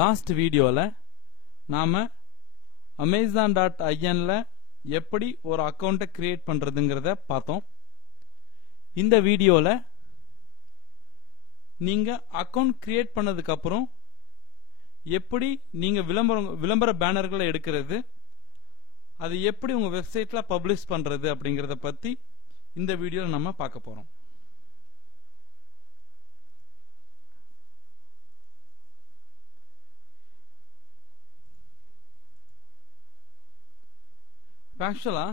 Last வீடியோல நாம amazon.inல எப்படி ஒரு அக்கவுண்ட்டை கிரியேட் பண்றதுங்கறத பார்த்தோம். இந்த வீடியோல நீங்க அக்கவுண்ட் கிரியேட் பண்ணதுக்கு அப்புறம் எப்படி நீங்க விளம்பர பேனர்களை எடுக்கிறது, அது எப்படி உங்க வெப்சைட்ல பப்ளிஷ் பண்றது அப்படிங்கறத பத்தி இந்த வீடியோல நம்ம பார்க்க போறோம். ஆக்சுவலா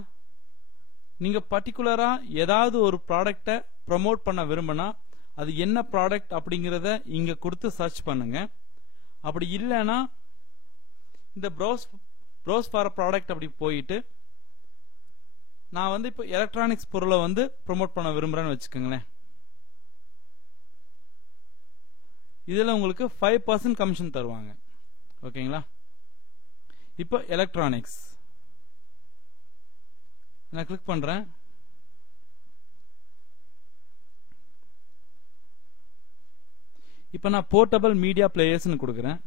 நீங்க பர்டிகுலரா ஏதாவது ஒரு ப்ராடக்ட்டை ப்ரோமோட் பண்ண விரும்பினா அது என்ன ப்ராடக்ட் அப்படிங்கறத இங்க கொடுத்து சர்ச் பண்ணுங்க. அப்படி இல்லைன்னா இந்த ப்ரௌஸ் ஃபார் ப்ராடக்ட் அப்படி போயிட்டு நான் இப்போ எலக்ட்ரானிக்ஸ் பொருளை ப்ரோமோட் பண்ண விரும்புறேன்னு வச்சுக்கோங்களேன். இதுல உங்களுக்கு 5% கமிஷன் தருவாங்க. ஓகேங்களா? இப்போ எலக்ட்ரானிக்ஸ் நான் கிளிக் பண்றேன். இப்ப நான் போர்ட்டபிள் மீடியா பிளேயர்ஸ் கொடுக்கிறேன்.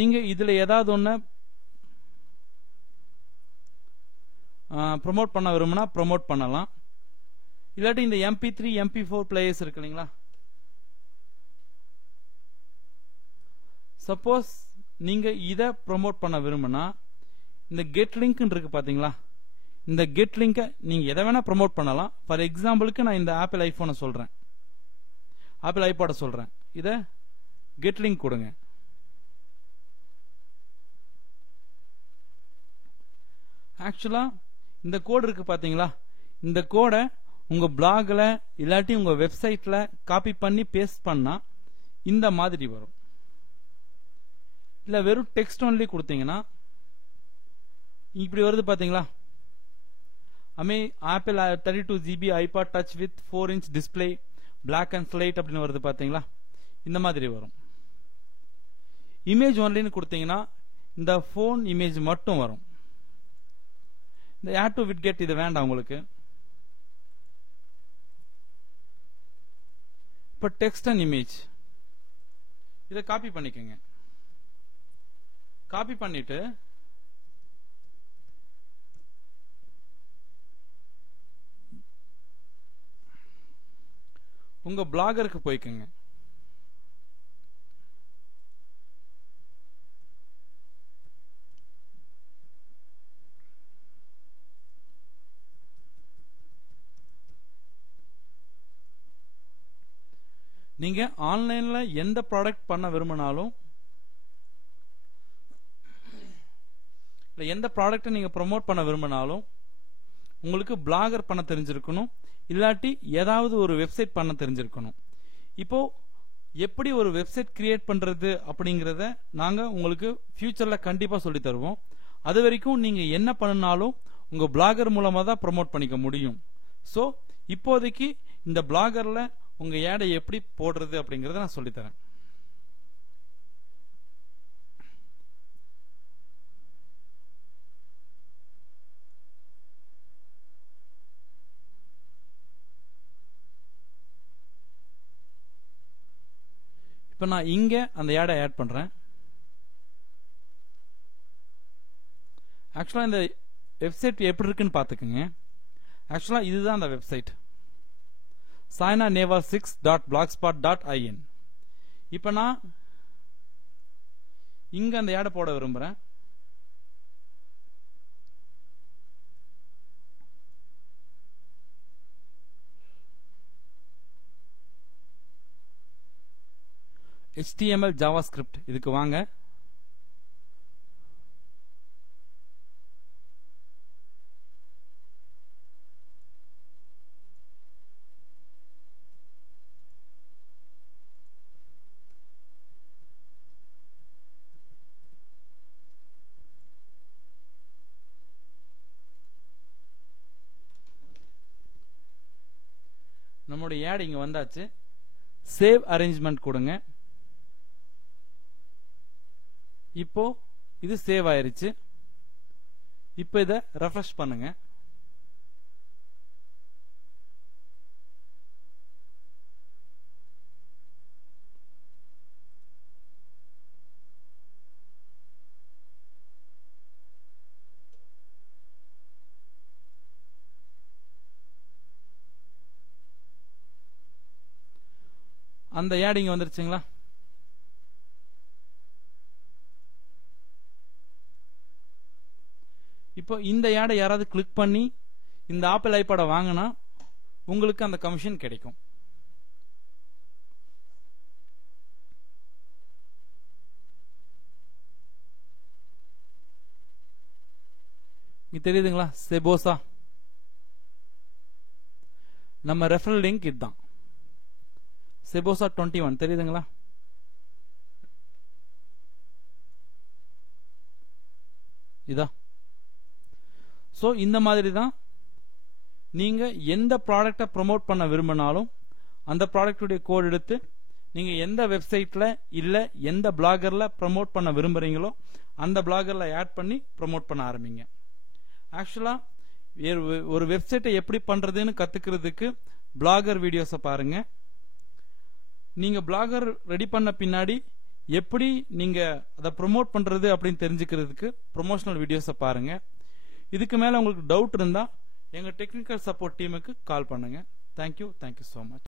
நீங்க இதுல ஏதாவது ஒண்ணு ப்ரோமோட் பண்ண விரும்பினா ப்ரோமோட் பண்ணலாம். இல்லாட்டி இந்த MP3 MP4 பிளேயர்ஸ் இருக்கு இல்லைங்களா, சப்போஸ் நீங்க இத ப்ரோமோட் பண்ண விரும்பினா இந்த கெட் லிங்க் இருக்கு பாத்தீங்களா, இந்த கெட் லிங்க நீங்க எதை வேணா ப்ரோமோட் பண்ணலாம். ஃபார் எக்ஸாம்பிளுக்கு நான் இந்த ஆப்பிள் ஐபோனை சொல்றேன், ஆப்பிள் ஐபாட சொல்றேன். இத கெட் லிங்க் கொடுங்க. ஆக்சுவலா இந்த கோட் இருக்கு பாத்தீங்களா, இந்த கோடை உங்க பிளாக்ல இல்லாட்டி உங்க வெப்சைட்ல காப்பி பண்ணி பேஸ்ட் பண்ணா இந்த மாதிரி வரும். இல்ல வெறும் டெக்ஸ்ட் ஒன்லி கொடுத்தீங்கன்னா இப்படி வருது பாத்தீங்களா. Apple 32GB iPod touch with 4" display black and slate அப்படின்னு வருது பாத்தீங்களா. இந்த மாதிரி வரும். இமேஜ் ஒன்லின்னு கொடுத்தீங்கன்னா இந்த போன் இமேஜ் மட்டும் வரும். இந்த ஆட் டு விட்கெட் இது வேண்டாம் உங்களுக்கு. இப்ப டெக்ஸ்ட் அண்ட் இமேஜ் இதை காப்பி பண்ணிக்கங்க. காப்பி பண்ணிட்டு உங்க பிளாகருக்கு போய்க்குங்க. நீங்க ஆன்லைன்ல எந்த ப்ராடக்ட் பண்ண விரும்பினாலும் எந்த ப்ராடக்ட்டை நீங்க ப்ரோமோட் பண்ண விரும்பினாலும் உங்களுக்கு பிளாகர் பண்ண தெரிஞ்சிருக்கணும், இல்லாட்டி ஏதாவது ஒரு வெப்சைட் பண்ண தெரிஞ்சிருக்கணும். இப்போ எப்படி ஒரு வெப்சைட் கிரியேட் பண்றது அப்படிங்கறத நாங்க உங்களுக்கு ஃபியூச்சர்ல கண்டிப்பா சொல்லி தருவோம். அது வரைக்கும் நீங்க என்ன பண்ணினாலும் உங்க பிளாகர் மூலமா தான் ப்ரோமோட் பண்ணிக்க முடியும். சோ இப்போதைக்கு இந்த பிளாகர்ல உங்க ஏடை எப்படி போடுறது அப்படிங்கறத நான் சொல்லித்தரேன். இப்ப நான் இங்க அந்த ஏடை ஆட் பண்றேன். ஆக்சுவலா இந்த வெப்சைட் எப்படி இருக்குன்னு பாத்துக்கோங்க. ஆக்சுவலா இதுதான் அந்த வெப்சைட், sainaneva6.blogspot.in. இப்ப நான் இங்க அந்த ஏடை போட விரும்புறேன். HTML JavaScript இதுக்கு வாங்க. நம்முடைய ஆட் இங்க வந்தாச்சு. சேவ் அரேஞ்ச்மெண்ட் கொடுங்க. இப்போ இது சேவ் ஆயிருச்சு. இப்போ இதை ரெஃப்ரெஷ் பண்ணுங்க. அந்த ஆட் இங்க வந்துருச்சுங்களா? இப்போ இந்த ஆடை யாராவது கிளிக் பண்ணி இந்த ஆப்பிள் ஐபாடை வாங்கினா உங்களுக்கு அந்த கமிஷன் கிடைக்கும். இங்க தெரியுதுங்களா? செபோசா நம்ம ரெஃபரல் லிங்க் இதுதான். செபோசா 21 தெரியுதுங்களா? இதா. சோ இந்த மாதிரி தான் நீங்க எந்த ப்ராடக்ட்டை ப்ரோமோட் பண்ண விரும்பினாலும் அந்த ப்ராடக்ட்டுடைய கோட் எடுத்து நீங்க எந்த வெப்சைட்ல இல்ல எந்த பிளாகர்ல ப்ரோமோட் பண்ண விரும்புறீங்களோ அந்த பிளாகர்ல ஆட் பண்ணி ப்ரோமோட் பண்ண ஆரம்பிங்க. ஆக்சுவலா ஒரு வெப்சைட்டை எப்படி பண்றதுன்னு கத்துக்கிறதுக்கு பிளாகர் வீடியோஸை பாருங்க. நீங்க பிளாகர் ரெடி பண்ண பின்னாடி எப்படி நீங்க அதை ப்ரோமோட் பண்றது அப்படின்னு தெரிஞ்சுக்கிறதுக்கு ப்ரொமோஷனல் வீடியோஸை பாருங்க. இதுக்கு மேல உங்களுக்கு டவுட் இருந்தா எங்க டெக்னிக்கல் சப்போர்ட் டீமுக்கு கால் பண்ணுங்க. Thank you so much.